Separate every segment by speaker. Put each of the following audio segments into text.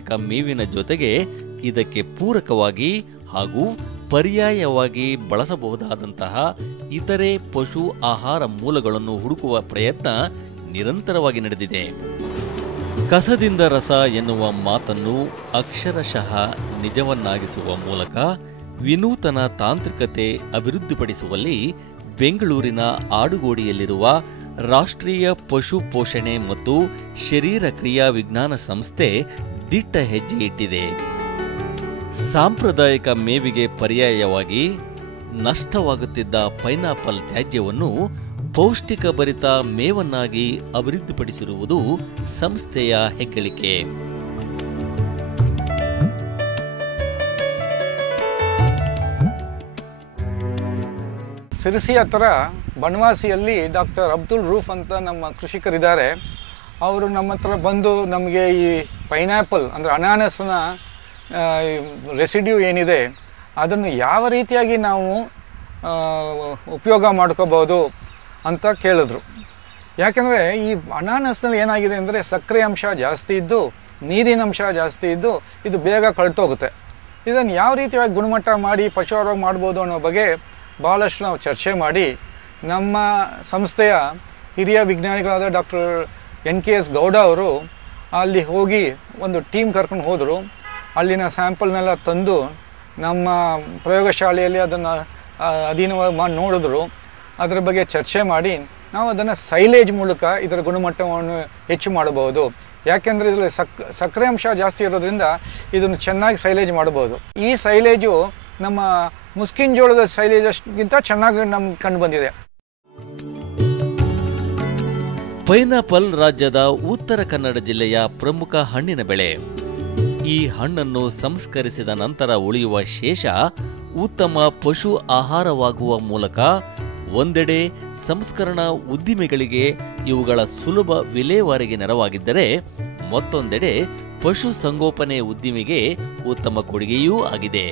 Speaker 1: ಮೇವಿನ ಜೊತೆಗೆ ಇದಕ್ಕೆ ಪೂರಕವಾಗಿ ಹಾಗೂ ಪರ್ಯಾಯವಾಗಿ ಬಳಸಬಹುದಾದಂತಹ ಇತರೆ ಪಶು ಆಹಾರ ಮೂಲಗಳನ್ನು ಹುಡುಕುವ ಪ್ರಯತ್ನ ನಿರಂತರವಾಗಿ ನಡೆದಿದೆ. ಕಸದಿಂದ ರಸ ಎನ್ನುವ ಮಾತನ್ನು ಅಕ್ಷರಶಃ ನಿಜವನ್ನಾಗಿಸುವ ಮೂಲಕ ವಿನೂತನ ತಾಂತ್ರಿಕತೆ ಅಭಿವೃದ್ಧಿಪಡಿಸುವಲ್ಲಿ ಬೆಂಗಳೂರಿನ ಆಡುಗೋಡಿಯಲ್ಲಿರುವ ರಾಷ್ಟ್ರೀಯ ಪಶು ಪೋಷಣೆ ಮತ್ತು ಶರೀರ ಕ್ರಿಯಾ ವಿಜ್ಞಾನ ಸಂಸ್ಥೆ ದಿಟ್ಟ ಹೆಜ್ಜೆ ಇಟ್ಟಿದೆ. ಸಾಂಪ್ರದಾಯಿಕ ಮೇವಿಗೆ ಪರ್ಯಾಯವಾಗಿ ನಷ್ಟವಾಗುತ್ತಿದ್ದ ಪೈನಾಪಲ್ ತ್ಯಾಜ್ಯವನ್ನು ಪೌಷ್ಟಿಕ ಭರಿತ ಮೇವನ್ನಾಗಿ ಅಭಿವೃದ್ಧಿಪಡಿಸಿರುವುದು ಸಂಸ್ಥೆಯ ಹೆಗ್ಗಳಿಕೆ.
Speaker 2: ಸಿರಿಸಿ ಹತ್ರ ಬನವಾಸಿಯಲ್ಲಿ ಡಾಕ್ಟರ್ ಅಬ್ದುಲ್ ರೂಫ್ ಅಂತ ನಮ್ಮ ಕೃಷಿಕರಿದ್ದಾರೆ. ಅವರು ನಮ್ಮ ಹತ್ರ ಬಂದು ನಮಗೆ ಈ ಪೈನಾಪಲ್ ಅಂದರೆ ಅನಾನಸ್ನ ರೆಸಿಡ್ಯೂ ಏನಿದೆ, ಅದನ್ನು ಯಾವ ರೀತಿಯಾಗಿ ನಾವು ಉಪಯೋಗ ಮಾಡ್ಕೋಬೋದು ಅಂತ ಕೇಳಿದ್ರು. ಯಾಕೆಂದರೆ ಈ ಅನಾನಸ್ನಲ್ಲಿ ಏನಾಗಿದೆ ಅಂದರೆ ಸಕ್ಕರೆ ಅಂಶ ಜಾಸ್ತಿ ಇದ್ದು, ನೀರಿನ ಅಂಶ ಜಾಸ್ತಿ ಇದ್ದು, ಇದು ಬೇಗ ಕಳ್ತೋಗುತ್ತೆ. ಇದನ್ನು ಯಾವ ರೀತಿಯಾಗಿ ಗುಣಮಟ್ಟ ಮಾಡಿ ಪಶು ಆರೋಗ್ಯ ಮಾಡ್ಬೋದು ಅನ್ನೋ ಬಗ್ಗೆ ಭಾಳಷ್ಟು ನಾವು ಚರ್ಚೆ ಮಾಡಿ, ನಮ್ಮ ಸಂಸ್ಥೆಯ ಹಿರಿಯ ವಿಜ್ಞಾನಿಗಳಾದ doctor N K S Gowda ಅವರು ಅಲ್ಲಿ ಹೋಗಿ ಒಂದು ಟೀಮ್ ಕರ್ಕೊಂಡು ಹೋದರು. ಅಲ್ಲಿನ ಸ್ಯಾಂಪಲ್ನೆಲ್ಲ ತಂದು ನಮ್ಮ ಪ್ರಯೋಗಶಾಲೆಯಲ್ಲಿ ಅದನ್ನು ಅಧೀನವಾಗಿ ಮಾಡಿ ನೋಡಿದ್ರು. ಅದರ ಬಗ್ಗೆ ಚರ್ಚೆ ಮಾಡಿ ನಾವು ಅದನ್ನು ಸೈಲೇಜ್ ಮೂಲಕ ಇದರ ಗುಣಮಟ್ಟವನ್ನು ಹೆಚ್ಚು ಮಾಡಬಹುದು. ಯಾಕೆಂದರೆ ಇದರಲ್ಲಿ ಸಕ್, ಸಕ್ಕರೆ ಜಾಸ್ತಿ ಇರೋದ್ರಿಂದ ಇದನ್ನು ಚೆನ್ನಾಗಿ ಸೈಲೇಜ್ ಮಾಡಬಹುದು. ಈ ಸೈಲೇಜು ನಮ್ಮ ಮುಸ್ಕಿನ್ ಜೋಳದ ಸೈಲೇಜ್ ಚೆನ್ನಾಗಿ ನಮ್ಗೆ ಕಂಡು ಬಂದಿದೆ.
Speaker 1: ಪೈನಾಪಲ್ ರಾಜ್ಯದ ಉತ್ತರ ಕನ್ನಡ ಜಿಲ್ಲೆಯ ಪ್ರಮುಖ ಹಣ್ಣಿನ ಬೆಳೆ. ಈ ಹಣ್ಣನ್ನು ಸಂಸ್ಕರಿಸಿದ ನಂತರ ಉಳಿಯುವ ಶೇಷ ಉತ್ತಮ ಪಶು ಆಹಾರವಾಗುವ ಮೂಲಕ ಒಂದೆಡೆ ಸಂಸ್ಕರಣಾ ಉದ್ದಿಮೆಗಳಿಗೆ ಇವುಗಳ ಸುಲಭ ವಿಲೇವಾರಿಗೆ ನೆರವಾಗಿದ್ದರೆ ಮತ್ತೊಂದೆಡೆ ಪಶು ಸಂಗೋಪನೆ ಉದ್ದಿಮೆಗೆ ಉತ್ತಮ ಕೊಡುಗೆಯೂ ಆಗಿದೆ.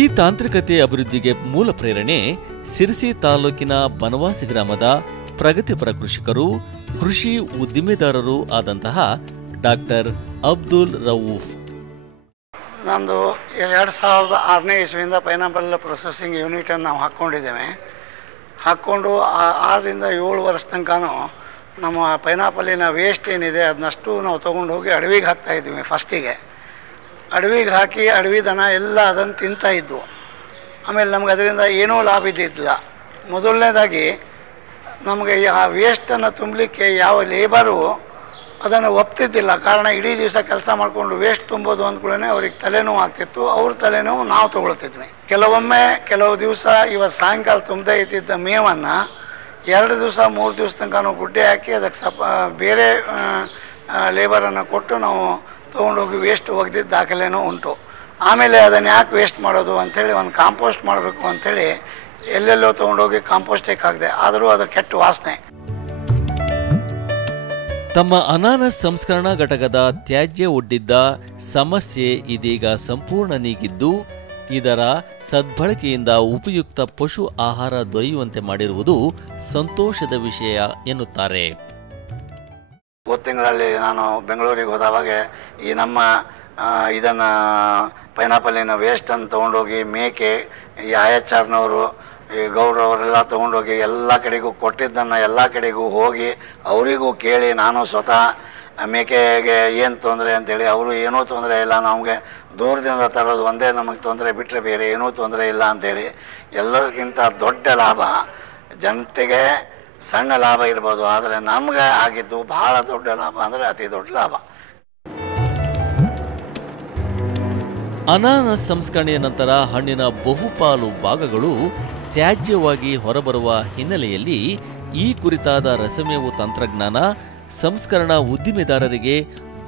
Speaker 1: ಈ ತಾಂತ್ರಿಕತೆ ಅಭಿವೃದ್ಧಿಗೆ ಮೂಲ ಪ್ರೇರಣೆ ಸಿರಿಸಿ ತಾಲೂಕಿನ ಬನವಾಸಿ ಗ್ರಾಮದ ಪ್ರಗತಿಪರ ಕೃಷಿಕರು ಕೃಷಿ ಉದ್ದಿಮೆದಾರರು ಆದಂತಹ ಡಾಕ್ಟರ್ ಅಬ್ದುಲ್ ರವೂಫ್.
Speaker 3: ನಮ್ಮದು ಎರಡು ಸಾವಿರದ ಆರನೇ ಇಸ್ವಿಯಿಂದ ಪೈನಾಪಲ್ ಪ್ರೊಸೆಸಿಂಗ್ ಯೂನಿಟನ್ನು ನಾವು ಹಾಕ್ಕೊಂಡಿದ್ದೇವೆ. ಹಾಕ್ಕೊಂಡು ಆರರಿಂದ ಏಳು ವರ್ಷ ತನಕನೂ ನಮ್ಮ ಪೈನಾಪಲ್ಲಿನ ವೇಸ್ಟ್ ಏನಿದೆ ಅದನ್ನಷ್ಟು ನಾವು ತೊಗೊಂಡು ಹೋಗಿ ಅಡವಿಗೆ ಹಾಕ್ತಾ ಇದ್ವಿ ಫಸ್ಟಿಗೆ ಅಡವಿಗೆ ಹಾಕಿ ಅಡವಿ ದನ ಎಲ್ಲ ಅದನ್ನು ತಿಂತಾ ಇದ್ವು. ಆಮೇಲೆ ನಮ್ಗೆ ಅದರಿಂದ ಏನೂ ಲಾಭ ಇದ್ದಿದ್ದಿಲ್ಲ. ಮೊದಲನೇದಾಗಿ ನಮಗೆ ಆ ವೇಸ್ಟನ್ನು ತುಂಬಲಿಕ್ಕೆ ಯಾವ ಲೇಬರು ಅದನ್ನು ಒಪ್ತಿದ್ದಿಲ್ಲ. ಕಾರಣ ಇಡೀ ದಿವಸ ಕೆಲಸ ಮಾಡಿಕೊಂಡು ವೇಸ್ಟ್ ತುಂಬೋದು ಅಂದ್ಕೊಳ್ಳೇ ಅವ್ರಿಗೆ ತಲೆನೋವು ಆಗ್ತಿತ್ತು. ಅವ್ರ ತಲೆನೋವು ನಾವು ತೊಗೊಳ್ತಿದ್ವಿ. ಕೆಲವೊಮ್ಮೆ ಕೆಲವು ದಿವಸ ಇವತ್ತು ಸಾಯಂಕಾಲ ತುಂಬದೇ ಇದ್ದಿದ್ದ ಮೇವನ್ನು ಎರಡು ದಿವಸ, ಮೂರು ದಿವಸ ತನಕ ಗುಡ್ಡೆ ಹಾಕಿ ಅದಕ್ಕೆ ಸಪ ಬೇರೆ ಲೇಬರನ್ನು ಕೊಟ್ಟು ನಾವು ತೊಗೊಂಡೋಗಿ ವೇಸ್ಟ್ ಒಗೆದಿದ್ದ ದಾಖಲೆನೂ ಉಂಟು. ಆಮೇಲೆ ಅದನ್ನು ಯಾಕೆ ವೇಸ್ಟ್ ಮಾಡೋದು ಅಂಥೇಳಿ ಒಂದು ಕಾಂಪೋಸ್ಟ್ ಮಾಡಬೇಕು ಅಂಥೇಳಿ ಎಲ್ಲೆಲ್ಲೋ ತಗೊಂಡೋಗಿ ಕಾಂಪೋಸ್ಟ್ ಹಾಕಿದೆ ಆದರೂ ಅದು ಕೆಟ್ಟ ವಾಸನೆ.
Speaker 1: ತಮ್ಮ ಅನಾನಸ್ ಸಂಸ್ಕರಣಾ ಘಟಕದ ತ್ಯಾಜ್ಯ ಒಡ್ಡಿದ್ದ ಸಮಸ್ಯೆ ಇದೀಗ ಸಂಪೂರ್ಣ ನೀಗಿದ್ದು ಇದರ ಸದ್ಬಳಕೆಯಿಂದ ಉಪಯುಕ್ತ ಪಶು ಆಹಾರ ದೊರೆಯುವಂತೆ ಮಾಡಿರುವುದು ಸಂತೋಷದ ವಿಷಯ ಎನ್ನುತ್ತಾರೆ.
Speaker 3: ಹೋದ ತಿಂಗಳಲ್ಲಿ ನಾನು ಬೆಂಗಳೂರಿಗೆ ಹೋದವಾಗ ಈ ನಮ್ಮ ಇದನ್ನು ಪೈನಾಪಲ್ಲಿನ ವೇಸ್ಟನ್ನು ತೊಗೊಂಡೋಗಿ ಮೇಕೆ ಈ ಐ ಎಚ್ ಆರ್ನವರು ಈ ಗೌಡ್ರವರೆಲ್ಲ ತೊಗೊಂಡೋಗಿ ಎಲ್ಲ ಕಡೆಗೂ ಕೊಟ್ಟಿದ್ದನ್ನು ಎಲ್ಲ ಕಡೆಗೂ ಹೋಗಿ ಅವರಿಗೂ ಕೇಳಿ ನಾನು ಸ್ವತಃ ಮೇಕೆಗೆ ಏನು ತೊಂದರೆ ಅಂತೇಳಿ, ಅವರು ಏನೂ ತೊಂದರೆ ಇಲ್ಲ, ನಮಗೆ ದೂರದಿಂದ ತರೋದು ಒಂದೇ ನಮಗೆ ತೊಂದರೆ ಬಿಟ್ಟರೆ ಬೇರೆ ಏನೂ ತೊಂದರೆ ಇಲ್ಲ ಅಂತೇಳಿ ಎಲ್ಲರಿಗಿಂತ ದೊಡ್ಡ ಲಾಭ, ಜನತೆಗೆ ಸಣ್ಣ ಲಾಭ ಇರ್ಬೋದು, ಆದರೆ ನಮಗೆ ಆಗಿದ್ದು ಬಹಳ ದೊಡ್ಡ ಲಾಭ ಅಂದರೆ ಅತಿ ದೊಡ್ಡ ಲಾಭ.
Speaker 1: ಅನಾನಸ್ ಸಂಸ್ಕರಣೆಯ ನಂತರ ಹಣ್ಣಿನ ಬಹುಪಾಲು ಭಾಗಗಳು ತ್ಯಾಜ್ಯವಾಗಿ ಹೊರಬರುವ ಹಿನ್ನೆಲೆಯಲ್ಲಿ ಈ ಕುರಿತಾದ ರಸಮೇವು ತಂತ್ರಜ್ಞಾನ ಸಂಸ್ಕರಣಾ ಉದ್ದಿಮೆದಾರರಿಗೆ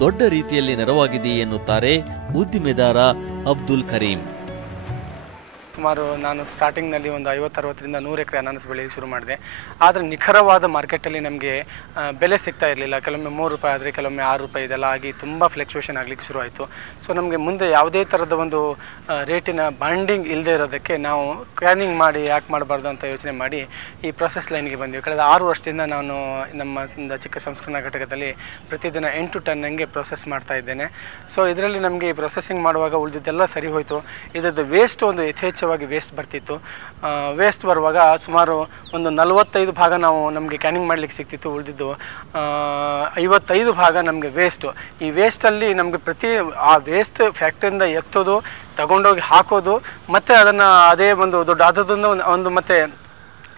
Speaker 1: ದೊಡ್ಡ ರೀತಿಯಲ್ಲಿ ನೆರವಾಗಿದೆ ಎನ್ನುತ್ತಾರೆ ಉದ್ದಿಮೆದಾರ ಅಬ್ದುಲ್ ಕರೀಂ.
Speaker 4: ಸುಮಾರು ನಾನು ಸ್ಟಾರ್ಟಿಂಗ್ನಲ್ಲಿ ಒಂದು ಐವತ್ತರವತ್ತರಿಂದ ನೂರು ಎಕರೆ ಅನಾನಸ್ ಬೆಳೆಯಲು ಶುರು ಮಾಡಿದೆ. ಆದರೆ ನಿಖರವಾದ ಮಾರ್ಕೆಟಲ್ಲಿ ನಮಗೆ ಬೆಲೆ ಸಿಗ್ತಾ ಇರಲಿಲ್ಲ. ಕೆಲವೊಮ್ಮೆ ಮೂರು ರೂಪಾಯಿ ಆದರೆ, ಕೆಲವೊಮ್ಮೆ ಆರು ರೂಪಾಯಿ ಇದೆಲ್ಲ ಆಗಿ ತುಂಬ ಫ್ಲೆಕ್ಚುಯೇಷನ್ ಆಗಲಿಕ್ಕೆ ಶುರು ಆಯಿತು. ಸೊ ನಮಗೆ ಮುಂದೆ ಯಾವುದೇ ಥರದ ಒಂದು ರೇಟಿನ ಬಾಂಡಿಂಗ್ ಇಲ್ಲದೆ ಇರೋದಕ್ಕೆ ನಾವು ಕ್ಯಾನಿಂಗ್ ಮಾಡಿ ಯಾಕೆ ಮಾಡಬಾರ್ದು ಅಂತ ಯೋಚನೆ ಮಾಡಿ ಈ ಪ್ರೊಸೆಸ್ ಲೈನ್ಗೆ ಬಂದ್ವಿ. ಕಳೆದ ಆರು ವರ್ಷದಿಂದ ನಾನು ನಮ್ಮ ಚಿಕ್ಕ ಸಂಸ್ಕರಣಾ ಘಟಕದಲ್ಲಿ ಪ್ರತಿದಿನ ಎಂಟು ಟನ್ ಹಂಗೆ ಪ್ರೊಸೆಸ್ ಮಾಡ್ತಾ ಇದ್ದೇನೆ. ಸೊ ಇದರಲ್ಲಿ ನಮಗೆ ಈ ಪ್ರೊಸೆಸಿಂಗ್ ಮಾಡುವಾಗ ಉಳಿದಿದ್ದೆಲ್ಲ ಸರಿ ಹೋಯಿತು. ಇದರದ್ದು ವೇಸ್ಟ್ ಒಂದು ಯಥೇಚ್ಛವಾಗಿ ವೇಸ್ಟ್ ಬರ್ತಿತ್ತು. ವೇಸ್ಟ್ ಬರುವಾಗ ಸುಮಾರು ಒಂದು ನಲವತ್ತೈದು ಭಾಗ ನಾವು ನಮಗೆ ಕ್ಯಾನಿಂಗ್ ಮಾಡಲಿಕ್ಕೆ ಸಿಗ್ತಿತ್ತು ಉಳಿದಿದ್ದು. ಐವತ್ತೈದು ಭಾಗ ನಮಗೆ ವೇಸ್ಟು ಈ ವೇಸ್ಟಲ್ಲಿ ನಮಗೆ ಪ್ರತಿ, ಆ ವೇಸ್ಟ್ ಫ್ಯಾಕ್ಟ್ರಿಯಿಂದ ಎತ್ತೋದು, ತಗೊಂಡೋಗಿ ಹಾಕೋದು, ಮತ್ತು ಅದನ್ನು ಅದೇ ಒಂದು ದೊಡ್ಡ ಆದದ್ದೊಂದು ಒಂದು ಮತ್ತು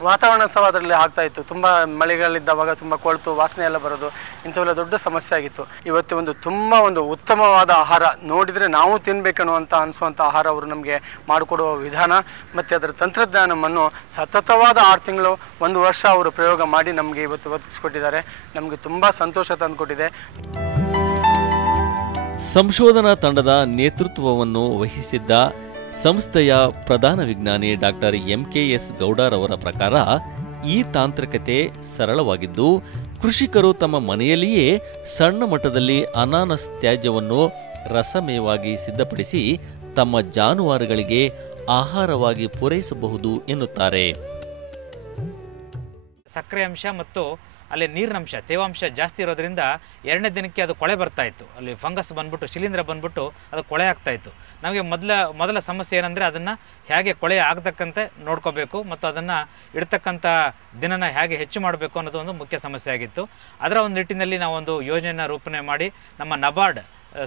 Speaker 4: ವಾತಾವರಣ ಸಹ ಅದರಲ್ಲಿ ಆಗ್ತಾ ಇತ್ತು. ತುಂಬ ಮಳೆಗಳಿದ್ದಾವಾಗ ತುಂಬ ಕೊಳ್ತು, ವಾಸನೆ ಎಲ್ಲ ಬರೋದು, ಇಂಥವೆಲ್ಲ ದೊಡ್ಡ ಸಮಸ್ಯೆ ಆಗಿತ್ತು. ಇವತ್ತು ಒಂದು ತುಂಬ ಒಂದು ಉತ್ತಮವಾದ ಆಹಾರ ನೋಡಿದರೆ ನಾವು ತಿನ್ನಬೇಕನ್ನುವಂಥ ಅನಿಸುವಂಥ ಆಹಾರ ಅವರು ನಮಗೆ ಮಾಡಿಕೊಡುವ ವಿಧಾನ ಮತ್ತು ಅದರ ತಂತ್ರಜ್ಞಾನವನ್ನು ಸತತವಾದ ಆರು ತಿಂಗಳು, ಒಂದು ವರ್ಷ ಅವರು ಪ್ರಯೋಗ ಮಾಡಿ ನಮಗೆ ಇವತ್ತು ಒದಗಿಸ್ಕೊಟ್ಟಿದ್ದಾರೆ. ನಮಗೆ ತುಂಬ ಸಂತೋಷ ತಂದುಕೊಟ್ಟಿದೆ.
Speaker 1: ಸಂಶೋಧನಾ ತಂಡದ ನೇತೃತ್ವವನ್ನು ವಹಿಸಿದ್ದ ಸಂಸ್ಥೆಯ ಪ್ರಧಾನ ವಿಜ್ಞಾನಿ ಡಾಕ್ಟರ್ ಎಂಕೆಎಸ್ ಗೌಡರವರ ಪ್ರಕಾರ ಈ ತಾಂತ್ರಿಕತೆ ಸರಳವಾಗಿದ್ದು, ಕೃಷಿಕರು ತಮ್ಮ ಮನೆಯಲ್ಲಿಯೇ ಸಣ್ಣ ಮಟ್ಟದಲ್ಲಿ ಅನಾನಸ್ ತ್ಯಾಜ್ಯವನ್ನು ರಸಮೇವಾಗಿ ಸಿದ್ಧಪಡಿಸಿ ತಮ್ಮ ಜಾನುವಾರುಗಳಿಗೆ ಆಹಾರವಾಗಿ ಪೂರೈಸಬಹುದು ಎನ್ನುತ್ತಾರೆ.
Speaker 5: ಸಕ್ಕರೆ ಅಂಶ ಮತ್ತು ಅಲ್ಲಿ ನೀರಿನ ಅಂಶ ತೇವಾಂಶ ಜಾಸ್ತಿ ಇರೋದ್ರಿಂದ ಎರಡನೇ ದಿನಕ್ಕೆ ಅದು ಕೊಳೆ ಬರ್ತಾ ಇತ್ತು. ಅಲ್ಲಿ ಫಂಗಸ್ ಬಂದ್ಬಿಟ್ಟು, ಶಿಲೀಂಧ್ರ ಬಂದ್ಬಿಟ್ಟು ಅದು ಕೊಳೆ ಆಗ್ತಾ ಇತ್ತು. ನಮಗೆ ಮೊದಲ ಮೊದಲ ಸಮಸ್ಯೆ ಏನಂದರೆ ಅದನ್ನು ಹೇಗೆ ಕೊಳೆ ಆಗತಕ್ಕಂತೆ ನೋಡ್ಕೋಬೇಕು ಮತ್ತು ಅದನ್ನು ಇಡ್ತಕ್ಕಂಥ ದಿನನ ಹೇಗೆ ಹೆಚ್ಚು ಮಾಡಬೇಕು ಅನ್ನೋದು ಒಂದು ಮುಖ್ಯ ಸಮಸ್ಯೆ ಆಗಿತ್ತು. ಅದರ ಒಂದು ನಿಟ್ಟಿನಲ್ಲಿ ನಾವೊಂದು ಯೋಜನೆಯನ್ನು ರೂಪಣೆ ಮಾಡಿ, ನಮ್ಮ ನಬಾರ್ಡ್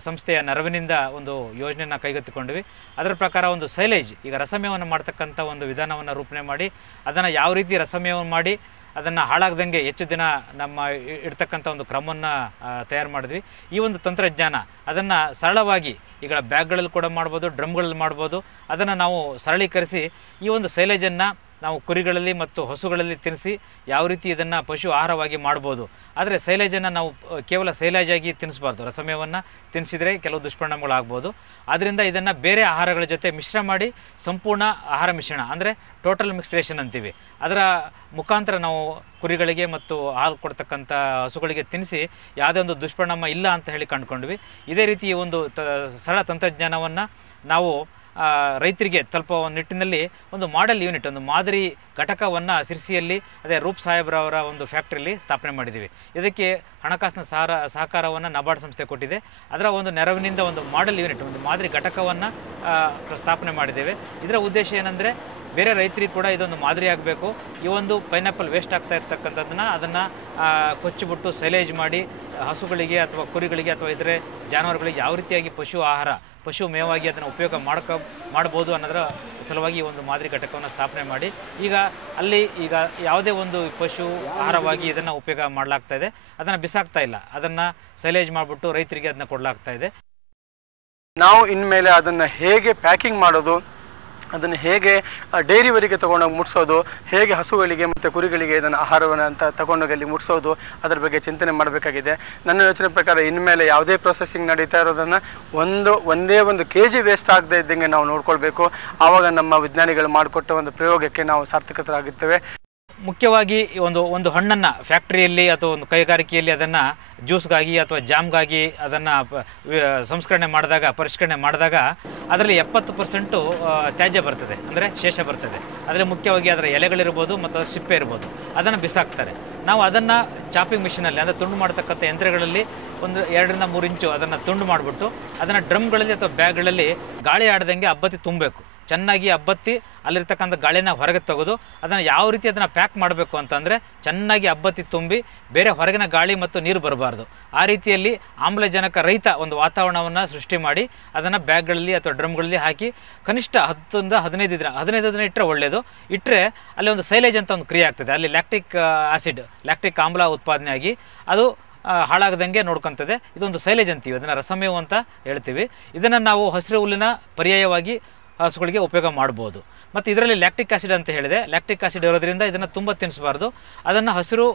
Speaker 5: ಸಂಸ್ಥೆಯ ನೆರವಿನಿಂದ ಒಂದು ಯೋಜನೆಯನ್ನು ಕೈಗೆತ್ತಿಕೊಂಡ್ವಿ. ಅದರ ಪ್ರಕಾರ ಒಂದು ಸೈಲೇಜ್, ಈಗ ರಸಮಯವನ್ನು ಮಾಡ್ತಕ್ಕಂಥ ಒಂದು ವಿಧಾನವನ್ನು ರೂಪಣೆ ಮಾಡಿ, ಅದನ್ನು ಯಾವ ರೀತಿ ರಸಮಯವನ್ನು ಮಾಡಿ ಅದನ್ನು ಹಾಳಾಗ್ದಂಗೆ ಹೆಚ್ಚು ದಿನ ನಮ್ಮ ಇರ್ತಕ್ಕಂಥ ಒಂದು ಕ್ರಮವನ್ನು ತಯಾರು ಮಾಡಿದ್ವಿ. ಈ ಒಂದು ತಂತ್ರಜ್ಞಾನ ಅದನ್ನು ಸರಳವಾಗಿ ಈಗ ಬ್ಯಾಗ್ಗಳಲ್ಲಿ ಕೂಡ ಮಾಡ್ಬೋದು, ಡ್ರಮ್ಗಳಲ್ಲಿ ಮಾಡ್ಬೋದು. ಅದನ್ನು ನಾವು ಸರಳೀಕರಿಸಿ ಈ ಒಂದು ಸೈಲೇಜನ್ನು ನಾವು ಕುರಿಗಳಲ್ಲಿ ಮತ್ತು ಹಸುಗಳಲ್ಲಿ ತಿನ್ನಿಸಿ ಯಾವ ರೀತಿ ಇದನ್ನು ಪಶು ಆಹಾರವಾಗಿ ಮಾಡ್ಬೋದು. ಆದರೆ ಸೈಲೇಜನ್ನು ನಾವು ಕೇವಲ ಸೈಲೇಜಾಗಿ ತಿನ್ನಿಸ್ಬಾರ್ದು. ರಸಮಯವನ್ನು ತಿನ್ನಿಸಿದರೆ ಕೆಲವು ದುಷ್ಪರಿಣಾಮಗಳಾಗ್ಬೋದು. ಆದ್ದರಿಂದ ಇದನ್ನು ಬೇರೆ ಆಹಾರಗಳ ಜೊತೆ ಮಿಶ್ರ ಮಾಡಿ ಸಂಪೂರ್ಣ ಆಹಾರ ಮಿಶ್ರಣ, ಅಂದರೆ ಟೋಟಲ್ ಮಿಕ್ಸ್ರೇಷನ್ ಅಂತೀವಿ. ಅದರ ಮುಖಾಂತರ ನಾವು ಕುರಿಗಳಿಗೆ ಮತ್ತು ಹಾಲು ಕೊಡ್ತಕ್ಕಂಥ ಹಸುಗಳಿಗೆ ತಿನ್ನಿಸಿ ಯಾವುದೇ ಒಂದು ದುಷ್ಪರಿಣಾಮ ಇಲ್ಲ ಅಂತ ಹೇಳಿ ಕಂಡುಕೊಂಡ್ವಿ. ಇದೇ ರೀತಿ ಒಂದು ಸರಳ ತಂತ್ರಜ್ಞಾನವನ್ನು ನಾವು ರೈತರಿಗೆ ತಲುಪುವ ಒಂದು ನಿಟ್ಟಿನಲ್ಲಿ ಒಂದು ಮಾಡೆಲ್ ಯೂನಿಟ್, ಒಂದು ಮಾದರಿ ಘಟಕವನ್ನು ಸಿರ್ಸಿಯಲ್ಲಿ, ಅದೇ ರೂಪ್ ಸಾಹೇಬ್ರವರ ಒಂದು ಫ್ಯಾಕ್ಟ್ರಿಯಲ್ಲಿ ಸ್ಥಾಪನೆ ಮಾಡಿದ್ದೀವಿ. ಇದಕ್ಕೆ ಹಣಕಾಸಿನ ಸಹಕಾರ ಸಹಕಾರವನ್ನು ನಬಾರ್ಡ್ ಸಂಸ್ಥೆ ಕೊಟ್ಟಿದೆ. ಅದರ ಒಂದು ನೆರವಿನಿಂದ ಒಂದು ಮಾಡೆಲ್ ಯೂನಿಟ್, ಒಂದು ಮಾದರಿ ಘಟಕವನ್ನು ಸ್ಥಾಪನೆ ಮಾಡಿದ್ದೇವೆ. ಇದರ ಉದ್ದೇಶ ಏನಂದರೆ ಬೇರೆ ರೈತರಿಗೆ ಕೂಡ ಇದೊಂದು ಮಾದರಿ ಆಗಬೇಕು. ಈ ಒಂದು ಪೈನಾಪಲ್ ವೇಸ್ಟ್ ಆಗ್ತಾ ಇರ್ತಕ್ಕಂಥದ್ದನ್ನು ಅದನ್ನು ಕೊಚ್ಚಿಬಿಟ್ಟು ಸೈಲೇಜ್ ಮಾಡಿ, ಹಸುಗಳಿಗೆ ಅಥವಾ ಕುರಿಗಳಿಗೆ ಅಥವಾ ಇದ್ರೆ ಜಾನುವಾರುಗಳಿಗೆ ಯಾವ ರೀತಿಯಾಗಿ ಪಶು ಆಹಾರ, ಪಶು ಮೇವಾಗಿ ಅದನ್ನು ಉಪಯೋಗ ಮಾಡ್ಕ, ಮಾಡ್ಬೋದು ಅನ್ನೋದರ ಸಲುವಾಗಿ ಒಂದು ಮಾದರಿ ಘಟಕವನ್ನು ಸ್ಥಾಪನೆ ಮಾಡಿ. ಈಗ ಅಲ್ಲಿ ಈಗ ಯಾವುದೇ ಒಂದು ಪಶು ಆಹಾರವಾಗಿ ಇದನ್ನು ಉಪಯೋಗ ಮಾಡಲಾಗ್ತಾ ಇದೆ. ಅದನ್ನು ಬಿಸಾಕ್ತಾ ಇಲ್ಲ. ಅದನ್ನು ಸೈಲೇಜ್ ಮಾಡಿಬಿಟ್ಟು ರೈತರಿಗೆ ಅದನ್ನು ಕೊಡಲಾಗ್ತಾ ಇದೆ.
Speaker 4: ನಾವು ಇನ್ಮೇಲೆ ಅದನ್ನು ಹೇಗೆ ಪ್ಯಾಕಿಂಗ್ ಮಾಡೋದು ಅದನ್ನು ಹೇಗೆ ಡೈರಿವರೆಗೆ ತೊಗೊಂಡೋಗಿ ಮುಟ್ಸೋದು, ಹೇಗೆ ಹಸುಗಳಿಗೆ ಮತ್ತು ಕುರಿಗಳಿಗೆ ಇದನ್ನು ಆಹಾರವನ್ನು ಅಂತ ತಗೊಂಡೋಗಿ ಅಲ್ಲಿ ಮುಟ್ಸೋದು, ಅದರ ಬಗ್ಗೆ ಚಿಂತನೆ ಮಾಡಬೇಕಾಗಿದೆ. ನನ್ನ ಯೋಚನೆ ಪ್ರಕಾರ ಇನ್ಮೇಲೆ ಯಾವುದೇ ಪ್ರೊಸೆಸಿಂಗ್ ನಡೀತಾ ಇರೋದನ್ನು ಒಂದು, ಒಂದೇ ಒಂದು ಕೆ ಜಿ ವೇಸ್ಟ್ ಆಗದೆ ಇದ್ದಂಗೆ ನಾವು ನೋಡ್ಕೊಳ್ಬೇಕು. ಆವಾಗ ನಮ್ಮ ವಿಜ್ಞಾನಿಗಳು ಮಾಡಿಕೊಟ್ಟ ಒಂದು ಪ್ರಯೋಗಕ್ಕೆ ನಾವು ಸಾರ್ಥಕತರಾಗುತ್ತೇವೆ
Speaker 5: ಮುಖ್ಯವಾಗಿ ಒಂದು ಒಂದು ಹಣ್ಣನ್ನು ಫ್ಯಾಕ್ಟ್ರಿಯಲ್ಲಿ ಅಥವಾ ಒಂದು ಕೈಗಾರಿಕೆಯಲ್ಲಿ ಅದನ್ನು ಜ್ಯೂಸ್ಗಾಗಿ ಅಥವಾ ಜಾಮ್ಗಾಗಿ ಅದನ್ನು ಸಂಸ್ಕರಣೆ ಮಾಡಿದಾಗ, ಪರಿಷ್ಕರಣೆ ಮಾಡಿದಾಗ ಅದರಲ್ಲಿ ಎಪ್ಪತ್ತು ಪರ್ಸೆಂಟು ತ್ಯಾಜ್ಯ ಬರ್ತದೆ. ಅಂದರೆ ಶೇಷ ಬರ್ತದೆ. ಅದರಲ್ಲಿ ಮುಖ್ಯವಾಗಿ ಅದರ ಎಲೆಗಳಿರ್ಬೋದು ಮತ್ತು ಅದರ ಸಿಪ್ಪೆ ಇರ್ಬೋದು. ಅದನ್ನು ಬಿಸಾಕ್ತಾರೆ. ನಾವು ಅದನ್ನು ಚಾಪಿಂಗ್ ಮಿಷಿನಲ್ಲಿ ಅಂದರೆ ತುಂಡು ಮಾಡ್ತಕ್ಕಂಥ ಯಂತ್ರಗಳಲ್ಲಿ ಒಂದು ಎರಡರಿಂದ ಮೂರು ಇಂಚು ಅದನ್ನು ತುಂಡು ಮಾಡಿಬಿಟ್ಟು, ಅದನ್ನು ಡ್ರಮ್ಗಳಲ್ಲಿ ಅಥವಾ ಬ್ಯಾಗ್ಗಳಲ್ಲಿ ಗಾಳಿ ಆಡ್ದಂಗೆ ಅಬ್ಬತ್ತಿ ತುಂಬಬೇಕು. ಚೆನ್ನಾಗಿ ಅಬ್ಬತ್ತಿ ಅಲ್ಲಿರ್ತಕ್ಕಂಥ ಗಾಳಿನ ಹೊರಗೆ ತೆಗೆದು ಅದನ್ನು ಯಾವ ರೀತಿ ಅದನ್ನು ಪ್ಯಾಕ್ ಮಾಡಬೇಕು ಅಂತಂದರೆ ಚೆನ್ನಾಗಿ ಅಬ್ಬತ್ತಿ ತುಂಬಿ ಬೇರೆ ಹೊರಗಿನ ಗಾಳಿ ಮತ್ತು ನೀರು ಬರಬಾರ್ದು. ಆ ರೀತಿಯಲ್ಲಿ ಆಮ್ಲಜನಕ ರಹಿತ ಒಂದು ವಾತಾವರಣವನ್ನು ಸೃಷ್ಟಿ ಮಾಡಿ ಅದನ್ನು ಬ್ಯಾಗ್ಗಳಲ್ಲಿ ಅಥವಾ ಡ್ರಮ್ಗಳಲ್ಲಿ ಹಾಕಿ ಕನಿಷ್ಠ ಹತ್ತರಿಂದ ಹದಿನೈದು ದಿನ ಹದಿನೈದು ದಿನ ಇಟ್ಟರೆ ಒಳ್ಳೆಯದು ಇಟ್ಟರೆ ಅಲ್ಲಿ ಒಂದು ಸೈಲೇಜ್ ಅಂತ ಒಂದು ಕ್ರಿಯೆ ಆಗ್ತದೆ. ಅಲ್ಲಿ ಲ್ಯಾಕ್ಟಿಕ್ ಆಸಿಡ್, ಲ್ಯಾಕ್ಟಿಕ್ ಆಮ್ಲ ಉತ್ಪಾದನೆ ಆಗಿ ಅದು ಹಾಳಾಗದಂಗೆ ನೋಡ್ಕೊತದೆ. ಇದೊಂದು ಸೈಲೇಜ್ ಅಂತೀವಿ. ಅದನ್ನು ರಸಮೇವು ಅಂತ ಹೇಳ್ತೀವಿ. ಇದನ್ನು ನಾವು ಹಸಿರು ಹುಲ್ಲಿನ ಪರ್ಯಾಯವಾಗಿ ಹಸುಗಳಿಗೆ ಉಪಯೋಗ ಮಾಡ್ಬೋದು. ಮತ್ತು ಇದರಲ್ಲಿ ಲ್ಯಾಕ್ಟಿಕ್ ಆಸಿಡ್ ಅಂತ ಹೇಳಿದೆ. ಲ್ಯಾಕ್ಟಿಕ್ ಆಸಿಡ್ ಇರೋದ್ರಿಂದ ಇದನ್ನು ತುಂಬ ತಿನ್ನಿಸಬಾರ್ದು ಅದನ್ನು ಹಸಿರು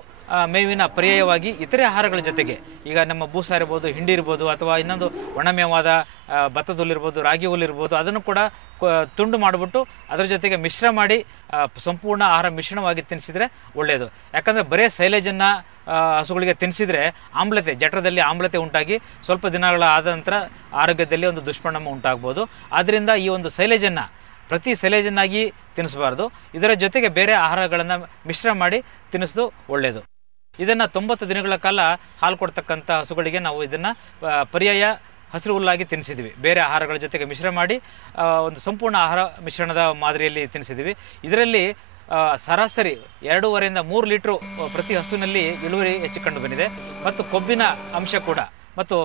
Speaker 5: ಮೇವಿನ ಪರ್ಯಾಯವಾಗಿ ಇತರೆ ಆಹಾರಗಳ ಜೊತೆಗೆ, ಈಗ ನಮ್ಮ ಬೂಸ ಇರ್ಬೋದು, ಹಿಂಡಿ ಇರ್ಬೋದು, ಅಥವಾ ಇನ್ನೊಂದು ಒಣಮೇವಾದ ಭತ್ತದ ಹುಲ್ಲಿರ್ಬೋದು ರಾಗಿ ಹುಲ್ಲಿರ್ಬೋದು ಅದನ್ನು ಕೂಡ ತುಂಡು ಮಾಡಿಬಿಟ್ಟು ಅದರ ಜೊತೆಗೆ ಮಿಶ್ರ ಮಾಡಿ ಸಂಪೂರ್ಣ ಆಹಾರ ಮಿಶ್ರಣವಾಗಿ ತಿನ್ನಿಸಿದರೆ ಒಳ್ಳೆಯದು ಯಾಕಂದರೆ ಬರೀ ಸೈಲೇಜನ್ನು ಹಸುಗಳಿಗೆ ತಿನ್ನಿಸಿದ್ರೆ ಆಮ್ಲತೆ, ಜಠರದಲ್ಲಿ ಆಮ್ಲತೆ ಉಂಟಾಗಿ ಸ್ವಲ್ಪ ದಿನಗಳ ಆದ ನಂತರ ಆರೋಗ್ಯದಲ್ಲಿ ಒಂದು ದುಷ್ಪರಿಣಾಮ ಉಂಟಾಗ್ಬೋದು. ಆದ್ದರಿಂದ ಈ ಒಂದು ಸೈಲೇಜನ್ನು, ಪ್ರತಿ ಸೈಲೇಜನ್ನಾಗಿ ತಿನ್ನಿಸಬಾರ್ದು ಇದರ ಜೊತೆಗೆ ಬೇರೆ ಆಹಾರಗಳನ್ನು ಮಿಶ್ರ ಮಾಡಿ ತಿನ್ನಿಸೋದು ಒಳ್ಳೆಯದು ಇದನ್ನು ತೊಂಬತ್ತು ದಿನಗಳ ಕಾಲ ಹಾಲು ಕೊಡ್ತಕ್ಕಂಥ ಹಸುಗಳಿಗೆ ನಾವು ಇದನ್ನು ಪರ್ಯಾಯ ಹಸಿರು ಹುಲ್ಲಾಗಿ ತಿನ್ನಿಸಿದ್ವಿ ಬೇರೆ ಆಹಾರಗಳ ಜೊತೆಗೆ ಮಿಶ್ರ ಮಾಡಿ ಒಂದು ಸಂಪೂರ್ಣ ಆಹಾರ ಮಿಶ್ರಣದ ಮಾದರಿಯಲ್ಲಿ ತಿನ್ನಿಸಿದ್ವಿ ಇದರಲ್ಲಿ ಸರಾಸರಿ ಎರಡೂವರೆಯಿಂದ ಮೂರು ಲೀಟ್ರು ಪ್ರತಿ ಹಸುವಿನಲ್ಲಿ ಇಳುವರಿ ಹೆಚ್ಚು ಕಂಡು ಬಂದಿದೆ ಮತ್ತು ಕೊಬ್ಬಿನ ಅಂಶ ಕೂಡ ಮತ್ತು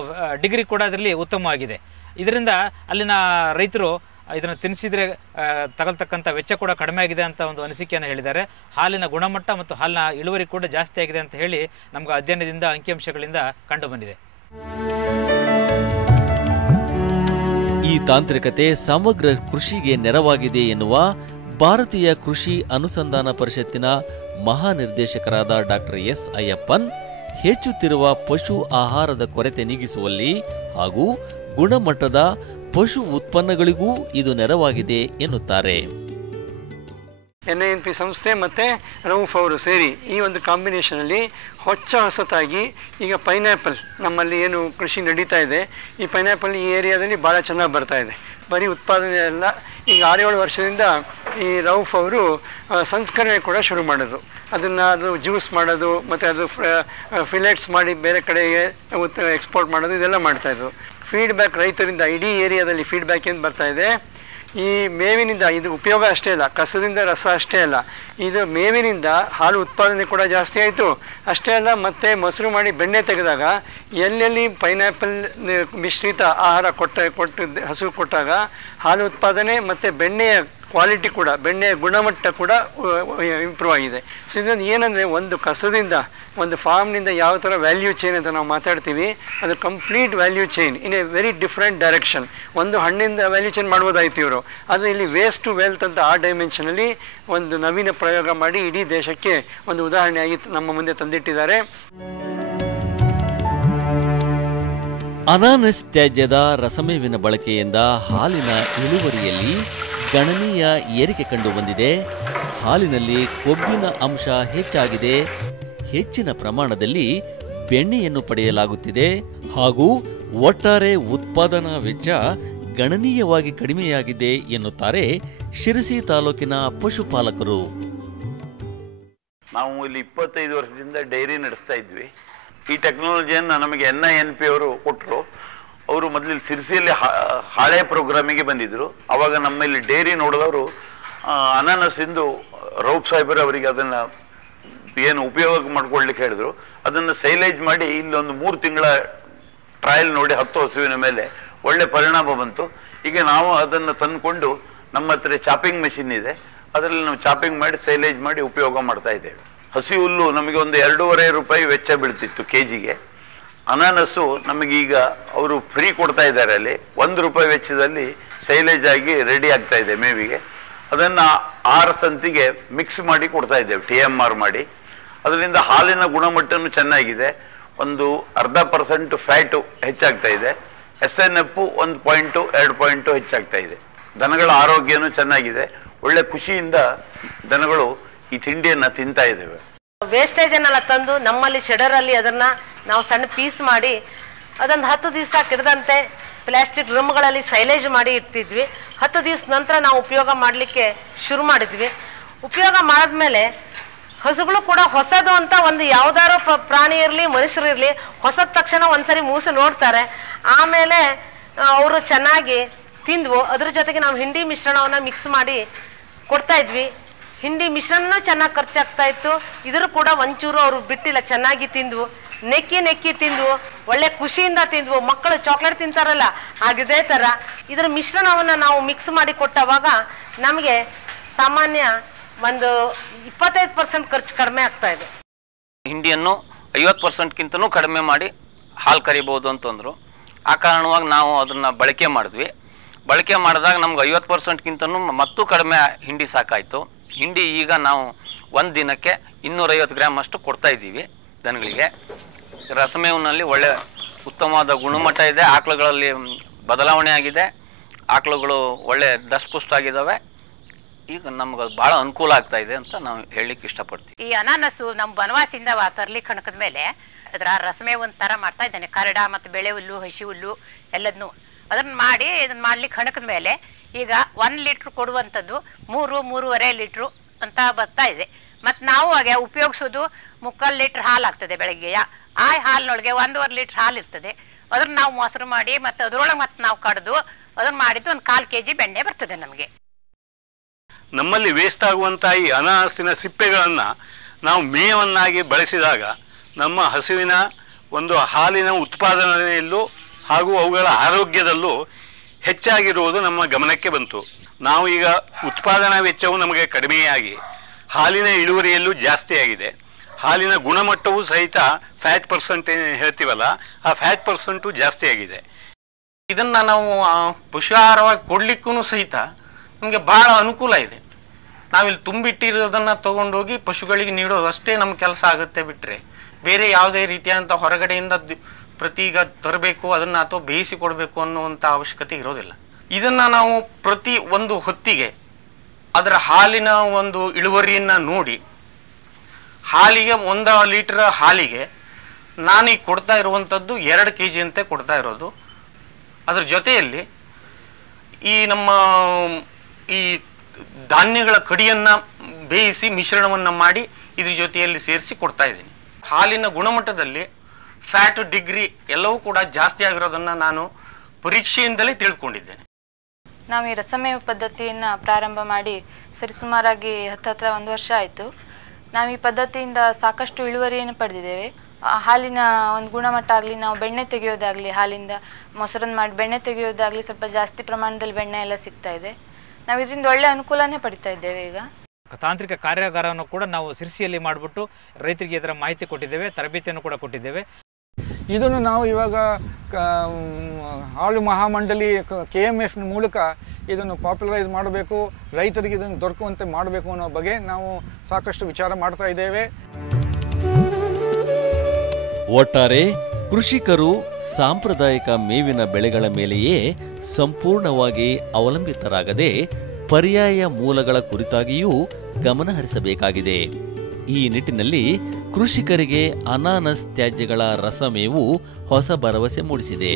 Speaker 5: ಡಿಗ್ರಿ ಕೂಡ ಅದರಲ್ಲಿ ಉತ್ತಮವಾಗಿದೆ. ಇದರಿಂದ ಅಲ್ಲಿನ ರೈತರು ಇದನ್ನು ತಿನ್ನಿಸಿದರೆ ತಗಲ್ತಕ್ಕಂಥ ವೆಚ್ಚ ಕೂಡ ಕಡಿಮೆ ಆಗಿದೆ ಅಂತ ಒಂದು ಅನಿಸಿಕೆಯನ್ನು ಹೇಳಿದ್ದಾರೆ. ಹಾಲಿನ ಗುಣಮಟ್ಟ ಮತ್ತು ಹಾಲಿನ ಇಳುವರಿ ಕೂಡ ಜಾಸ್ತಿ ಆಗಿದೆ ಅಂತ ಹೇಳಿ ನಮ್ಗೆ ಅಧ್ಯಯನದಿಂದ ಅಂಕಿಅಂಶಗಳಿಂದ ಕಂಡು ಬಂದಿದೆ.
Speaker 1: ಈ ತಾಂತ್ರಿಕತೆ ಸಮಗ್ರ ಕೃಷಿಗೆ ನೆರವಾಗಿದೆ ಎನ್ನುವ ಭಾರತೀಯ ಕೃಷಿ ಅನುಸಂಧಾನ ಪರಿಷತ್ತಿನ ಮಹಾನಿರ್ದೇಶಕರಾದ ಡಾಕ್ಟರ್ ಎಸ್ ಅಯ್ಯಪ್ಪನ್ ಹೆಚ್ಚುತ್ತಿರುವ ಪಶು ಆಹಾರದ ಕೊರತೆ ನೀಗಿಸುವಲ್ಲಿ ಹಾಗೂ ಗುಣಮಟ್ಟದ ಪಶು ಉತ್ಪನ್ನಗಳಿಗೂ ಇದು ನೆರವಾಗಿದೆ ಎನ್ನುತ್ತಾರೆ.
Speaker 6: ಎನ್ ಐ ಎನ್ ಪಿ ಸಂಸ್ಥೆ ಮತ್ತು ರೌಫ್ ಅವರು ಸೇರಿ ಈ ಒಂದು ಕಾಂಬಿನೇಷನಲ್ಲಿ ಹೊಚ್ಚ ಹೊಸತಾಗಿ ಈಗ ಪೈನಾಪಲ್ ನಮ್ಮಲ್ಲಿ ಏನು ಕೃಷಿ ನಡೀತಾ ಇದೆ. ಈ ಪೈನಾಪಲ್ ಈ ಏರಿಯಾದಲ್ಲಿ ಭಾಳ ಚೆನ್ನಾಗಿ ಬರ್ತಾ ಇದೆ. ಬರೀ ಉತ್ಪಾದನೆ ಅಲ್ಲ ಈಗ ಆರೇಳು ವರ್ಷದಿಂದ ಈ ರೌಫ್ ಅವರು ಸಂಸ್ಕರಣೆ ಕೂಡ ಶುರು ಮಾಡೋದು ಅದನ್ನು ಅದು ಜ್ಯೂಸ್ ಮಾಡೋದು, ಮತ್ತು ಅದು ಫಿಲೆಟ್ಸ್ ಮಾಡಿ ಬೇರೆ ಕಡೆಗೆ ಎಕ್ಸ್ಪೋರ್ಟ್ ಮಾಡೋದು, ಇದೆಲ್ಲ ಮಾಡ್ತಾಯಿದ್ರು ಫೀಡ್ಬ್ಯಾಕ್ ರೈತರಿಂದ ಇಡೀ ಏರಿಯಾದಲ್ಲಿ ಫೀಡ್ಬ್ಯಾಕ್ ಏನು ಬರ್ತಾಯಿದೆ ಈ ಮೇವಿನಿಂದ ಇದು ಉಪಯೋಗ ಅಷ್ಟೇ ಅಲ್ಲ, ಕಸದಿಂದ ರಸ ಅಷ್ಟೇ ಅಲ್ಲ. ಇದು ಮೇವಿನಿಂದ ಹಾಲು ಉತ್ಪಾದನೆ ಕೂಡ ಜಾಸ್ತಿ ಆಯಿತು. ಅಷ್ಟೇ ಅಲ್ಲ, ಮತ್ತು ಮೊಸರು ಮಾಡಿ ಬೆಣ್ಣೆ ತೆಗೆದಾಗ ಎಲ್ಲೆಲ್ಲಿ ಪೈನಾಪಲ್ ಮಿಶ್ರಿತ ಆಹಾರ ಕೊಟ್ಟ, ಕೊಟ್ಟು, ಹಸು ಕೊಟ್ಟಾಗ ಹಾಲು ಉತ್ಪಾದನೆ ಮತ್ತು ಬೆಣ್ಣೆಯ ಕ್ವಾಲಿಟಿ ಕೂಡ, ಬೆಣ್ಣೆಯ ಗುಣಮಟ್ಟ ಕೂಡ ಇಂಪ್ರೂವ್ ಆಗಿದೆ. ಸೊ ಇದೊಂದು ಏನಂದರೆ, ಒಂದು ಕಸದಿಂದ, ಒಂದು ಫಾರ್ಮ್ನಿಂದ ಯಾವ ಥರ ವ್ಯಾಲ್ಯೂ ಚೈನ್ ಅಂತ ನಾವು ಮಾತಾಡ್ತೀವಿ, ಅದು complete value chain in a very different direction ಒಂದು ಹಣ್ಣಿಂದ ವ್ಯಾಲ್ಯೂ ಚೈನ್ ಮಾಡ್ಬೋದಾಯ್ತು ಇವರು. ಆದರೆ ಇಲ್ಲಿ ವೇಸ್ಟ್ ಟು ವೆಲ್ತ್ ಅಂತ ಆ ಡೈಮೆನ್ಷನಲ್ಲಿ ಒಂದು ನವೀನ ಪ್ರಯೋಗ ಮಾಡಿ ಇಡೀ ದೇಶಕ್ಕೆ ಒಂದು ಉದಾಹರಣೆಯಾಗಿ ನಮ್ಮ ಮುಂದೆ ತಂದಿಟ್ಟಿದ್ದಾರೆ.
Speaker 1: ಅನಾನಸ್ ತ್ಯಾಜ್ಯದ ರಸಮೇವಿನ ಬಳಕೆಯಿಂದ ಹಾಲಿನ ಇಳುವರಿಯಲ್ಲಿ ಗಣನೀಯ ಏರಿಕೆ ಕಂಡು ಬಂದಿದೆ ಹಾಲಿನಲ್ಲಿ ಕೊಬ್ಬಿನ ಅಂಶ ಹೆಚ್ಚಾಗಿದೆ. ಹೆಚ್ಚಿನ ಪ್ರಮಾಣದಲ್ಲಿ ಬೆಣ್ಣೆಯನ್ನು ಪಡೆಯಲಾಗುತ್ತಿದೆ. ಹಾಗೂ ಒಟ್ಟಾರೆ ಉತ್ಪಾದನಾ ವೆಚ್ಚ ಗಣನೀಯವಾಗಿ ಕಡಿಮೆಯಾಗಿದೆ ಎನ್ನುತ್ತಾರೆ ಶಿರಸಿ ತಾಲೂಕಿನ ಪಶುಪಾಲಕರು.
Speaker 7: ನಾವು ಇಲ್ಲಿ ಇಪ್ಪತ್ತೈದು ವರ್ಷದಿಂದ ಡೈರಿ ನಡೆಸ್ತಾ ಇದ್ವಿ. ಈ ಟೆಕ್ನಾಲಜಿಯನ್ನು ನಮಗೆ ಎನ್ ಐ ಎನ್ ಪಿ ಅವರು ಕೊಟ್ಟರು ಅವರು ಮೊದಲು ಸಿರ್ಸಿಯಲ್ಲಿ ಹಾಳೆ ಪ್ರೋಗ್ರಾಮಿಗೆ ಬಂದಿದ್ದರು ಆವಾಗ ನಮ್ಮಲ್ಲಿ ಡೇರಿ ನೋಡಿದವರು ಅನಾನಸಿಂದು ರೌಫ್ ಸಾಹೇಬರು ಅವರಿಗೆ ಅದನ್ನು ಏನು ಉಪಯೋಗ ಮಾಡ್ಕೊಳ್ಲಿಕ್ಕೆ ಹೇಳಿದ್ರು. ಅದನ್ನು ಸೈಲೇಜ್ ಮಾಡಿ ಇಲ್ಲೊಂದು ಮೂರು ತಿಂಗಳ ಟ್ರಯಲ್ ನೋಡಿ ಹತ್ತು ಹಸುವಿನ ಮೇಲೆ ಒಳ್ಳೆ ಪರಿಣಾಮ ಬಂತು. ಈಗ ನಾವು ಅದನ್ನು ತಂದುಕೊಂಡು ನಮ್ಮ ಹತ್ರ ಚಾಪಿಂಗ್ ಮೆಷಿನ್ ಇದೆ. ಅದರಲ್ಲಿ ನಾವು ಚಾಪಿಂಗ್ ಮಾಡಿ ಸೈಲೇಜ್ ಮಾಡಿ ಉಪಯೋಗ ಮಾಡ್ತಾ ಇದ್ದೇವೆ. ಹಸಿ ಹುಲ್ಲು ನಮಗೆ ಒಂದು ಎರಡೂವರೆ ರೂಪಾಯಿ ವೆಚ್ಚ ಬೀಳ್ತಿತ್ತು ಕೆ ಜಿಗೆ ಅನಾನಸ್ಸು ನಮಗೀಗ ಅವರು ಫ್ರೀ ಕೊಡ್ತಾ ಇದ್ದಾರೆ ಅಲ್ಲಿ. ಒಂದು ರೂಪಾಯಿ ವೆಚ್ಚದಲ್ಲಿ ಸೈಲೇಜ್ ಆಗಿ ರೆಡಿ ಆಗ್ತಾ ಇದೆ ಮೇವಿಗೆ. ಅದನ್ನು ಆರು ಸಂತಿಗೆ ಮಿಕ್ಸ್ ಮಾಡಿ ಕೊಡ್ತಾ ಇದ್ದೇವೆ, ಟಿ ಎಂ ಆರ್ ಮಾಡಿ. ಅದರಿಂದ ಹಾಲಿನ ಗುಣಮಟ್ಟನೂ ಚೆನ್ನಾಗಿದೆ. ಒಂದು ಅರ್ಧ ಪರ್ಸೆಂಟ್ ಫ್ಯಾಟು ಹೆಚ್ಚಾಗ್ತಾ ಇದೆ. ಎಸ್ ಎನ್ ಎಫ್ ಒಂದು ಪಾಯಿಂಟು, ಎರಡು ಪಾಯಿಂಟು ಹೆಚ್ಚಾಗ್ತಾ ಇದೆ. ದನಗಳ ಆರೋಗ್ಯನೂ ಚೆನ್ನಾಗಿದೆ. ಒಳ್ಳೆ ಖುಷಿಯಿಂದ ದನಗಳು ಈ ತಿಂಡಿಯನ್ನು ತಿಂತಾ ಇದ್ದೇವೆ.
Speaker 8: ವೇಸ್ಟೇಜನ್ನೆಲ್ಲ ತಂದು ನಮ್ಮಲ್ಲಿ ಶೆಡರಲ್ಲಿ ಅದನ್ನು ನಾವು ಸಣ್ಣ ಪೀಸ್ ಮಾಡಿ ಅದೊಂದು ಹತ್ತು ದಿವಸ ಕೆಡದಂತೆ ಪ್ಲಾಸ್ಟಿಕ್ ಡ್ರಮ್ಗಳಲ್ಲಿ ಸೈಲೇಜ್ ಮಾಡಿ ಇರ್ತಿದ್ವಿ ಹತ್ತು ದಿವಸ ನಂತರ ನಾವು ಉಪಯೋಗ ಮಾಡಲಿಕ್ಕೆ ಶುರು ಮಾಡಿದ್ವಿ. ಉಪಯೋಗ ಮಾಡಿದ್ಮೇಲೆ ಹಸುಗಳು ಕೂಡ ಹೊಸದು ಅಂತ ಒಂದು ಯಾವ್ದಾದ್ರು ಪ್ರಾಣಿ ಇರಲಿ, ಮನುಷ್ಯರು ಇರಲಿ, ಹೊಸದ ತಕ್ಷಣ ಒಂದ್ಸರಿ ಮೂಸು ನೋಡ್ತಾರೆ. ಆಮೇಲೆ ಅವರು ಚೆನ್ನಾಗಿ ತಿಂದ್ವು. ಅದ್ರ ಜೊತೆಗೆ ನಾವು ಹಿಂಡಿ ಮಿಶ್ರಣವನ್ನು ಮಿಕ್ಸ್ ಮಾಡಿ ಕೊಡ್ತಾ ಇದ್ವಿ. ಹಿಂಡಿ ಮಿಶ್ರಣನೂ ಚೆನ್ನಾಗಿ ಖರ್ಚಾಗ್ತಾ ಇತ್ತು. ಇದ್ರೂ ಕೂಡ ಒಂಚೂರು ಅವರು ಬಿಟ್ಟಿಲ್ಲ, ಚೆನ್ನಾಗಿ ತಿಂದ್ವು. ನೆಕ್ಕಿ ನೆಕ್ಕಿ ತಿಂದ್ವು, ಒಳ್ಳೆ ಖುಷಿಯಿಂದ ತಿಂದ್ವು. ಮಕ್ಕಳು ಚಾಕ್ಲೇಟ್ ತಿಂತಾರಲ್ಲ, ಹಾಗಿದೇ ಥರ. ಇದರ ಮಿಶ್ರಣವನ್ನು ನಾವು ಮಿಕ್ಸ್ ಮಾಡಿ ಕೊಟ್ಟವಾಗ ನಮಗೆ ಸಾಮಾನ್ಯ ಒಂದು ಇಪ್ಪತ್ತೈದು ಪರ್ಸೆಂಟ್ ಖರ್ಚು ಕಡಿಮೆ ಆಗ್ತಾ ಇದೆ.
Speaker 9: ಹಿಂಡಿಯನ್ನು ಐವತ್ತು ಪರ್ಸೆಂಟ್ಗಿಂತನೂ ಕಡಿಮೆ ಮಾಡಿ ಹಾಲು ಕರಿಬೋದು ಅಂತಂದರು. ಆ ಕಾರಣವಾಗಿ ನಾವು ಅದನ್ನು ಬಳಕೆ ಮಾಡಿದ್ವಿ. ಬಳಕೆ ಮಾಡಿದಾಗ ನಮ್ಗೆ ಐವತ್ತು ಪರ್ಸೆಂಟ್ಗಿಂತನೂ ಮತ್ತೂ ಕಡಿಮೆ ಹಿಂಡಿ ಸಾಕಾಯಿತು. ಹಿಂಡಿ ಈಗ ನಾವು ಒಂದು ದಿನಕ್ಕೆ ಇನ್ನೂರೈವತ್ತು ಗ್ರಾಮ್ ಅಷ್ಟು ಕೊಡ್ತಾ ಇದ್ದೀವಿ ದನಗಳಿಗೆ. ರಸಮೇವಿನಲ್ಲಿ ಒಳ್ಳೆ ಉತ್ತಮವಾದ ಗುಣಮಟ್ಟ ಇದೆ, ಆಕಳುಗಳಲ್ಲಿ ಬದಲಾವಣೆ ಆಗಿದೆ, ಆಕಳುಗಳು ಒಳ್ಳೆ ದಸ್ಪುಷ್ಟ ಆಗಿದ್ದಾವೆ ಈಗ ನಮ್ಗೆ ಭಾಳ ಅನುಕೂಲ ಆಗ್ತಾ ಇದೆ ಅಂತ ನಾವು ಹೇಳಲಿಕ್ಕೆ ಇಷ್ಟಪಡ್ತೀವಿ.
Speaker 10: ಈ ಅನಾನಸು ನಮ್ಮ ಬನವಾಸಿಂದ ತರಲಿ ಕಣಕದ ಮೇಲೆ ಅದರ ಒಂದು ಥರ ಮಾಡ್ತಾ ಇದ್ದಾನೆ. ಕರಡ ಮತ್ತು ಬೆಳೆ ಹುಲ್ಲು ಹಸಿ ಹುಲ್ಲು ಎಲ್ಲದನ್ನು ಅದನ್ನು ಮಾಡಿ ಇದನ್ನು ಮಾಡ್ಲಿಕ್ಕೆ ಕಣಕದ ಮೇಲೆ ಈಗ ಒನ್ ಲೀಟ್ರ್ ಕೊಡುವಂಥದ್ದು ಮೂರು, ಮೂರುವರೆ ಲೀಟ್ರು ಅಂತ ಬರ್ತಾ ಇದೆ. ಮತ್ತು ನಾವು ಹಾಗೆ ಉಪಯೋಗಿಸೋದು ಮುಕ್ಕಾಲು ಲೀಟ್ರ್ ಹಾಲು ಆಗ್ತದೆ ಬೆಳಗ್ಗೆಯ ಆ ಹಾಲಿನೊಳಗೆ ಒಂದೂವರೆ ಲೀಟ್ರ್ ಹಾಲು ಇರ್ತದೆ ಅದನ್ನ ನಾವು ಮೊಸರು ಮಾಡಿ ಮತ್ತು ಅದರೊಳಗೆ ಮತ್ತೆ ನಾವು ಕಡ್ದು ಅದನ್ನ ಮಾಡಿದ್ದು ಒಂದು ಕಾಲು ಕೆ ಜಿ ಬೆಣ್ಣೆ ಬರ್ತದೆ ನಮಗೆ.
Speaker 11: ನಮ್ಮಲ್ಲಿ ವೇಸ್ಟ್ ಆಗುವಂಥ ಈ ಅನಾನಸಿನ ಸಿಪ್ಪೆಗಳನ್ನು ನಾವು ಮೇವನ್ನಾಗಿ ಬಳಸಿದಾಗ ನಮ್ಮ ಹಸುವಿನ ಒಂದು ಹಾಲಿನ ಉತ್ಪಾದನೆಯಲ್ಲೂ ಹಾಗೂ ಅವುಗಳ ಆರೋಗ್ಯದಲ್ಲೂ ಹೆಚ್ಚಾಗಿರುವುದು ನಮ್ಮ ಗಮನಕ್ಕೆ ಬಂತು. ನಾವು ಈಗ ಉತ್ಪಾದನಾ ವೆಚ್ಚವು ನಮಗೆ ಕಡಿಮೆಯಾಗಿ ಹಾಲಿನ ಇಳುವರಿಯಲ್ಲೂ ಜಾಸ್ತಿಯಾಗಿದೆ ಹಾಲಿನ ಗುಣಮಟ್ಟವೂ ಸಹಿತ ಫ್ಯಾಟ್ ಪರ್ಸೆಂಟ್ ಹೇಳ್ತೀವಲ್ಲ ಆ ಫ್ಯಾಟ್ ಪರ್ಸೆಂಟು ಜಾಸ್ತಿಯಾಗಿದೆ
Speaker 12: ಇದನ್ನು ನಾವು ಆ, ಕೊಡಲಿಕ್ಕೂ ಸಹಿತ ನಮಗೆ ಭಾಳ ಅನುಕೂಲ ಇದೆ. ನಾವಿಲ್ಲಿ ತುಂಬಿಟ್ಟಿರೋದನ್ನು ತೊಗೊಂಡೋಗಿ ಪಶುಗಳಿಗೆ ನೀಡೋದು ಅಷ್ಟೇ ನಮ್ಮ ಕೆಲಸ ಆಗುತ್ತೆ ಬಿಟ್ಟರೆ ಬೇರೆ ಯಾವುದೇ ರೀತಿಯಾದಂಥ ಹೊರಗಡೆಯಿಂದ ಪ್ರತಿ ಈಗ ತರಬೇಕು, ಅದನ್ನು ಅಥವಾ ಬೇಯಿಸಿ ಕೊಡಬೇಕು ಅನ್ನುವಂಥ ಅವಶ್ಯಕತೆ ಇರೋದಿಲ್ಲ. ಇದನ್ನು ನಾವು ಪ್ರತಿ ಒಂದು ಹೊತ್ತಿಗೆ ಅದರ ಹಾಲಿನ ಒಂದು ಇಳುವರಿಯನ್ನು ನೋಡಿ, ಹಾಲಿಗೆ ಒಂದು ಲೀಟರ್ ಹಾಲಿಗೆ ನಾನೀಗ ಕೊಡ್ತಾ ಇರುವಂಥದ್ದು ಎರಡು ಕೆ ಜಿ ಅಂತ ಕೊಡ್ತಾ ಇರೋದು. ಅದರ ಜೊತೆಯಲ್ಲಿ ಈ ನಮ್ಮ, ಈ ಧಾನ್ಯಗಳ ಕಡಿಯನ್ನು ಬೇಯಿಸಿ ಮಿಶ್ರಣವನ್ನು ಮಾಡಿ ಇದ್ರ ಜೊತೆಯಲ್ಲಿ ಸೇರಿಸಿ ಕೊಡ್ತಾ ಇದ್ದೀನಿ. ಹಾಲಿನ ಗುಣಮಟ್ಟದಲ್ಲಿ ಫ್ಯಾಟ್ ಡಿಗ್ರಿ ಎಲ್ಲವೂ ಕೂಡ ಜಾಸ್ತಿ ಆಗಿರೋದನ್ನು ನಾನು ಪರೀಕ್ಷೆಯಿಂದಲೇ ತಿಳ್ಕೊಂಡಿದ್ದೇನೆ.
Speaker 13: ನಾವು ಈ ರಸಮೇವ ಪದ್ಧತಿಯನ್ನು ಪ್ರಾರಂಭ ಮಾಡಿ ಸರಿಸುಮಾರಾಗಿ ಹತ್ತತ್ರ ಒಂದು ವರ್ಷ ಆಯಿತು. ನಾವು ಈ ಪದ್ಧತಿಯಿಂದ ಸಾಕಷ್ಟು ಇಳುವರಿಯನ್ನು ಪಡೆದಿದ್ದೇವೆ. ಆ ಹಾಲಿನ ಒಂದು ಗುಣಮಟ್ಟ ಆಗಲಿ ನಾವು ಬೆಣ್ಣೆ ತೆಗೆಯೋದಾಗಲಿ ಹಾಲಿಂದ ಮೊಸರನ್ನು ಮಾಡಿ ಬೆಣ್ಣೆ ತೆಗೆಯೋದಾಗಲಿ ಸ್ವಲ್ಪ ಜಾಸ್ತಿ ಪ್ರಮಾಣದಲ್ಲಿ ಬೆಣ್ಣೆ ಎಲ್ಲ ಸಿಗ್ತಾ ಇದೆ. ನಾವು ಇದರಿಂದ ಒಳ್ಳೆ ಅನುಕೂಲನೇ ಪಡಿತಾ ಇದ್ದೇವೆ ಈಗ.
Speaker 5: ತಾಂತ್ರಿಕ ಕಾರ್ಯಾಗಾರವನ್ನು ಕೂಡ ನಾವು ಸಿರ್ಸಿಯಲ್ಲಿ ಮಾಡಿಬಿಟ್ಟು ರೈತರಿಗೆ ಇದರ ಮಾಹಿತಿ ಕೊಟ್ಟಿದ್ದೇವೆ ತರಬೇತಿಯನ್ನು ಕೂಡ ಕೊಟ್ಟಿದ್ದೇವೆ.
Speaker 2: ಇದನ್ನು ನಾವು ಇವಾಗ ಹಾಲು ಮಹಾಮಂಡಲಿ ಕೆ ಎಂ ಎಫ್ ಮೂಲಕ ಇದನ್ನು ಪಾಪ್ಯುಲರೈಸ್ ಮಾಡಬೇಕು, ರೈತರಿಗೆ ಇದನ್ನು ದೊರಕುವಂತೆ ಮಾಡಬೇಕು ಅನ್ನೋ ಬಗ್ಗೆ ನಾವು ಸಾಕಷ್ಟು ವಿಚಾರ ಮಾಡ್ತಾ ಇದ್ದೇವೆ.
Speaker 1: ಒಟ್ಟಾರೆ ಕೃಷಿಕರು ಸಾಂಪ್ರದಾಯಿಕ ಮೇವಿನ ಬೆಳೆಗಳ ಮೇಲೆಯೇ ಸಂಪೂರ್ಣವಾಗಿ ಅವಲಂಬಿತರಾಗದೆ ಪರ್ಯಾಯ ಮೂಲಗಳ ಕುರಿತಾಗಿಯೂ ಗಮನ ಹರಿಸಬೇಕಾಗಿದೆ ಈ ನಿಟ್ಟಿನಲ್ಲಿ ಕೃಷಿಕರಿಗೆ ಅನಾನಸ್ ತ್ಯಾಜ್ಯಗಳ ರಸಮೇವು ಹೊಸ ಭರವಸೆ ಮೂಡಿಸಿದೆ.